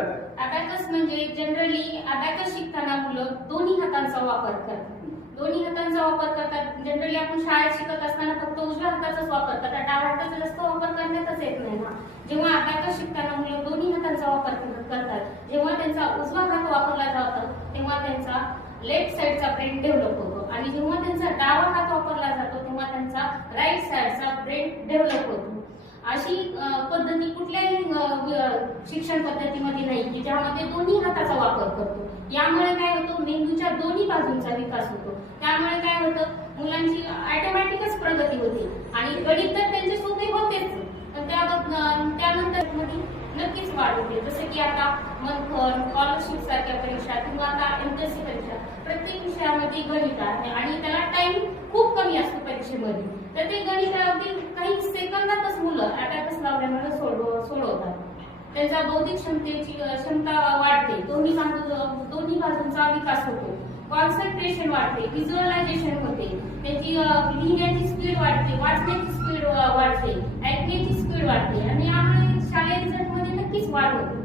Abacus म्हणजे generally abacus शिकताना मुलं दोन्ही हातांचा वापर करतात. दोन्ही हातांचा वापर करतात. जनरली आपण शाळेत शिकत असताना फक्त उजव्या हाताचाच वापर करतात, डाव्या हाताचा जास्त वापर करण्यातच येत नाही ना. जेव्हा अबॅकस शिकताना मुलं दोन्ही हातांचा वापर करतात, जेव्हा त्यांचा उजवा हात वापरला जातो तेव्हा त्यांचा लेफ्ट साइडचा ब्रेन डेव्हलप होतो आणि जेव्हा त्यांचा डावा हात वापरला जातो तेव्हा त्यांचा राईट साइडचा ब्रेन डेव्हलप होतो. अशी पद्धती कुठल्याही शिक्षण पद्धतीमध्ये नाही की ज्यामध्ये दोन्ही हाताचा वापर करतो. यामुळे काय होतं, मेंदूच्या दोन्ही बाजूंचा विकास होतो. त्यामुळे काय होतं, मुलांची ऑटोमॅटिकच प्रगती होते आणि गणित तर त्यांचे सोपे होतेच, पण त्यानंतर मध्ये नक्कीच वाढ होते. जसं की आता मंथन, स्कॉलरशिप सारख्या परीक्षा किंवा आता एमपीएससी परीक्षा, प्रत्येक विषयामध्ये गणित आहे आणि त्याला टाइम खूप कमी असतो परीक्षेमध्ये. तर ते गणित अगदी काही सेकंदातच मुलं अबॅकस लावल्यामुळे सोडवतात. त्यांचा बौद्धिक क्षमता वाढते, दोन्ही बाजूंचा विकास होतो, कॉन्सन्ट्रेशन वाढते, व्हिज्युअलायझेशन होते, त्याची लिहिण्याची स्पीड वाढते, वाचण्याची स्पीड वाढते, ऐकण्याची स्पीड वाढते आणि यामुळे शालेय रिझल्टमध्ये नक्कीच वाढ होते.